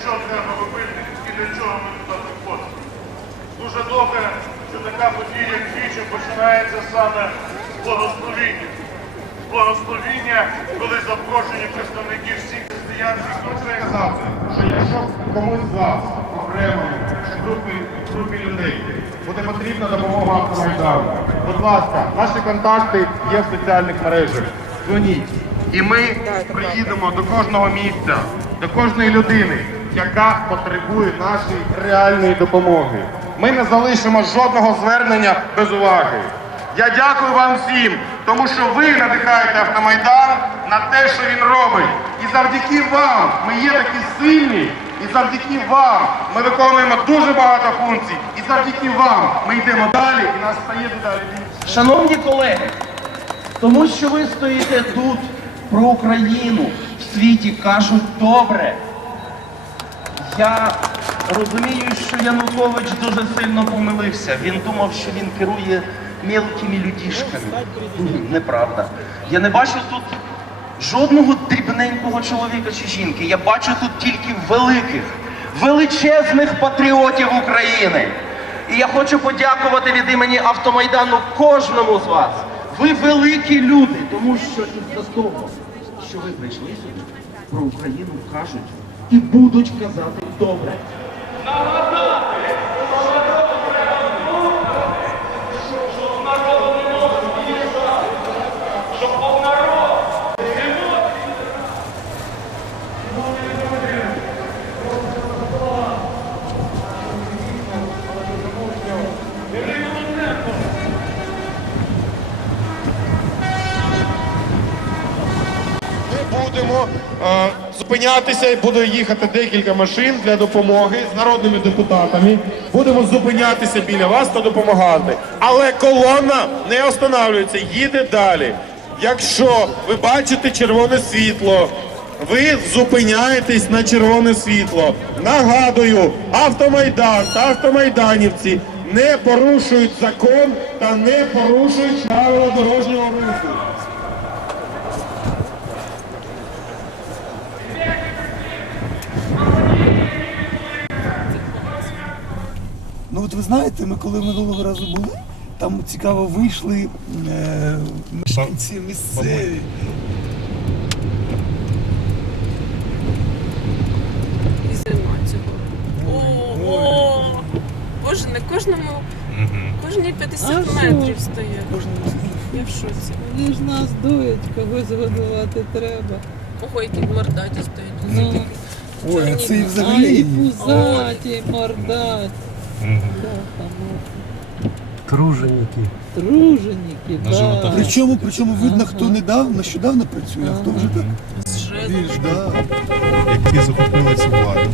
що треба робити і для чого ми туди приходимо. Дуже добре, що така подія, як двічі, починається саме з благословіння. З благословіння, коли запрошені представники всіх християнських церков. сказати, що якщо комусь з вас окремо чи групі, групі людей буде потрібна допомога автомайдану, будь ласка, наші контакти є в соціальних мережах. Дзвоніть. І ми приїдемо до кожного місця, до кожної людини, яка потребує нашої реальної допомоги. Ми не залишимо жодного звернення без уваги. Я дякую вам всім, тому що ви надихаєте автомайдан на те, що він робить. І завдяки вам ми є такі сильні, і завдяки вам ми виконуємо дуже багато функцій. І завдяки вам ми йдемо далі, і нас стає більше. Шановні колеги, тому що ви стоїте тут про Україну світі кажуть добре. Я розумію, що Янукович дуже сильно помилився. Він думав, що він керує мілкими людішками. Неправда. Я не бачу тут жодного дрібненького чоловіка чи жінки. Я бачу тут тільки великих, величезних патріотів України. І я хочу подякувати від імені Автомайдану кожному з вас. Ви великі люди, тому що із-за того, що ви прийшли сюди, про Україну кажуть і будуть казати добре. Ми будемо е, зупинятися буде їхати декілька машин для допомоги з народними депутатами. Будемо зупинятися біля вас та допомагати. Але колона не останавливається, їде далі. Якщо ви бачите червоне світло, ви зупиняєтесь на червоне світло. Нагадую, автомайдан та автомайданівці не порушують закон та не порушують правила дорожнього руху. От ви знаєте, ми коли минулого разу були, там цікаво вийшли е, мешканці місцеві. І зима цього. Ого! Боже, на кожному, кожні 50 А метрів стоять. Кожному Я в шоці. Вони ж нас дують, когось годувати треба. Ого, які мордаті стоять. Ну. Ой, а це і А і взагалі. пузаті, мордаті. Труженики. Труженіки, да. Причому, причому видно, хто недавно, нещодавно працює, а хто вже так більш, да. які захопилися владу.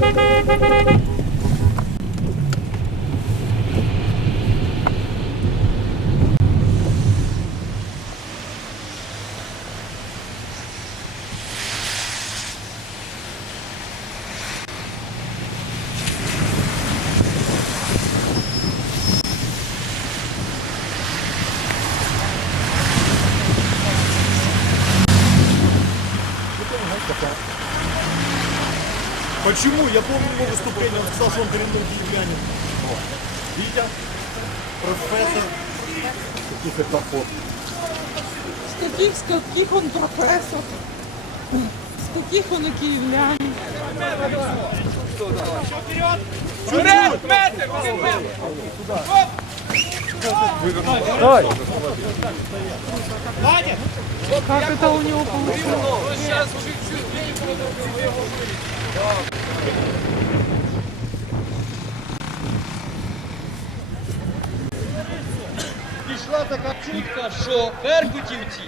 Почему? Я помню его выступление, он сказал, что он коренной киевлянин. Витя, профессор. Каких это фото? З таких, з каких он професор, з каких он і київлян. Как это у него получилось? Пішла така чутка, що беркутівці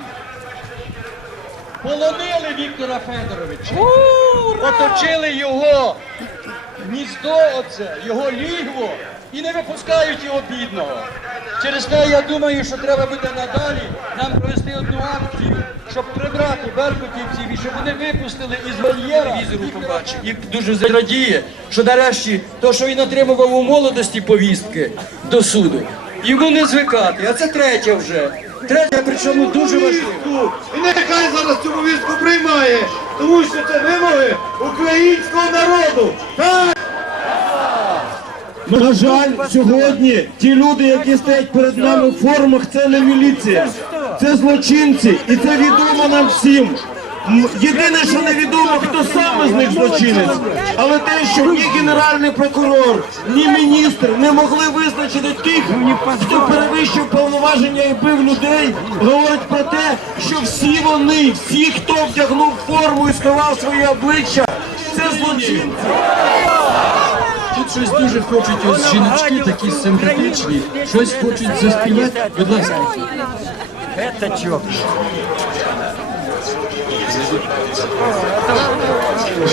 полонили Віктора Федоровича. Оточили його гніздо оце, його лігво і не випускають його бідного. Через те я думаю, що треба буде надалі нам провести одну акцію, щоб прибрати беркутівців і щоб вони випустили із вольєра. Візору побачив і дуже зрадіє, що нарешті то, що він отримував у молодості повістки до суду, йому не звикати. А це третя вже. Третя, причому дуже важлива. І нехай зараз цю повістку приймає, тому що це вимоги українського народу. Так! На жаль, сьогодні ті люди, які стоять перед нами в формах, це не міліція, це злочинці, і це відомо нам всім. Єдине, що невідомо, хто саме з них злочинець, але те, що ні генеральний прокурор, ні міністр не могли визначити тих, хто перевищив повноваження і бив людей, говорить про те, що всі вони, всі, хто вдягнув форму і сховав своє обличчя, це злочинці. Тут щось дуже хочуть ось жіночки такі симпатичні, щось хочуть заспівати. Будь ласка.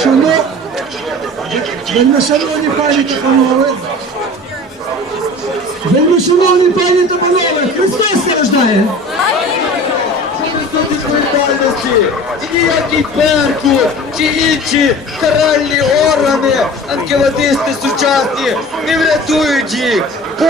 Шано... Вельмишановні пані та панове, Вельмишановні пані та панове, Христос страждає! Відповідальності і ніякий Беркут чи інші каральні органи, анкевадисти сучасні не врятують їх. Бо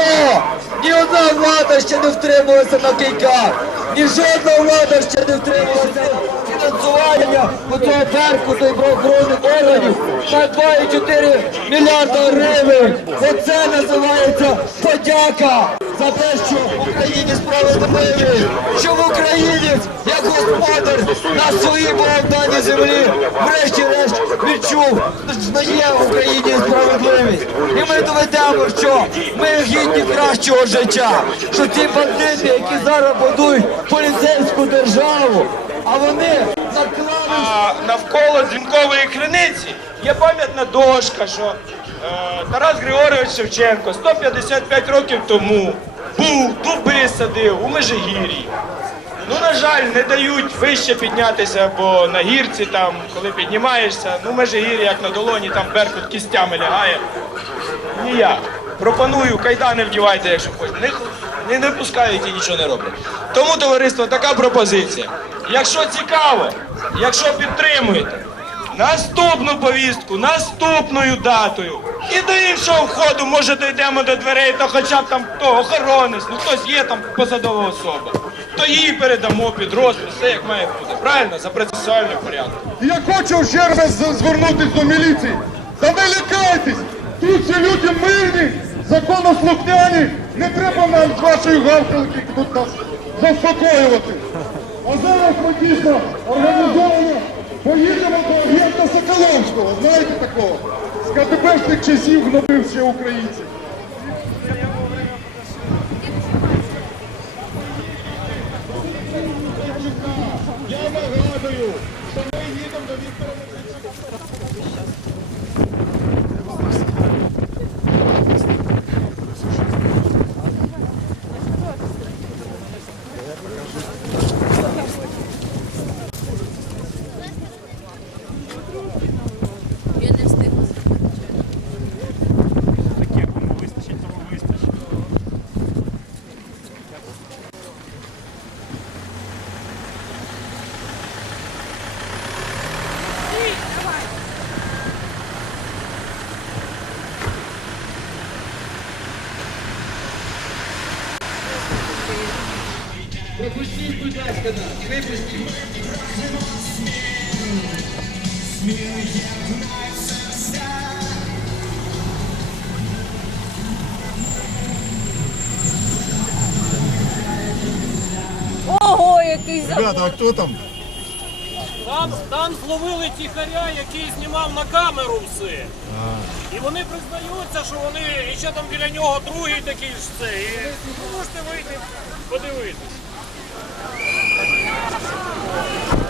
ні одна влада ще не втрималася на кийках, ні жодна влада ще не втрималася фінансування оцього Беркуту і правоохоронних органів на 2,4 мільярда гривень. Оце називається подяка за те, що в Україні справедливість, що в Україні як господар на своїй Богданій землі врешті-решт відчув, що є в Україні справедливість. І ми доведемо, що ми гідні кращого життя, що ці бандити, які зараз будують поліцейську державу, а вони наклали навколо дзвінкової криниці є пам'ятна дошка, що е, Тарас Григорович Шевченко 155 років тому був, дуби садив у Межигір'ї. Ну, на жаль, не дають вище піднятися, бо на гірці там, коли піднімаєшся, ну Межигір'я, як на долоні, там беркут кістями лягає. Ніяк. Пропоную, кайдани вдівайте, якщо хочете. Не, не, не пускають і нічого не роблять. Тому, товариство, така пропозиція. Якщо цікаво, якщо підтримуєте, наступну повістку, наступною датою. І до іншого входу, може, дійдемо до дверей, то хоча б там хто, охоронець, ну хтось є там посадова особа. То їй передамо під розпис, все як має бути. Правильно? За процесуальним порядком. Я хочу ще раз з- звернутись до міліції. Та не лякайтесь! Тут всі люди мирні, законослухняні. Не треба нам з вашої гавкалки тут нас заспокоювати. А зараз ми дійсно організовано поїдемо до агента Соколовського. Знаєте такого? З КДБшних часів гнобив ще українців. Пропустіть, будь ласка, нас, випустіть. Ого, який за Ребята, а хто там? Там, там зловили тихаря, який знімав на камеру все. І вони признаються, що вони і ще там біля нього другий такий ж це. І ви можете вийти подивитись. Thank you.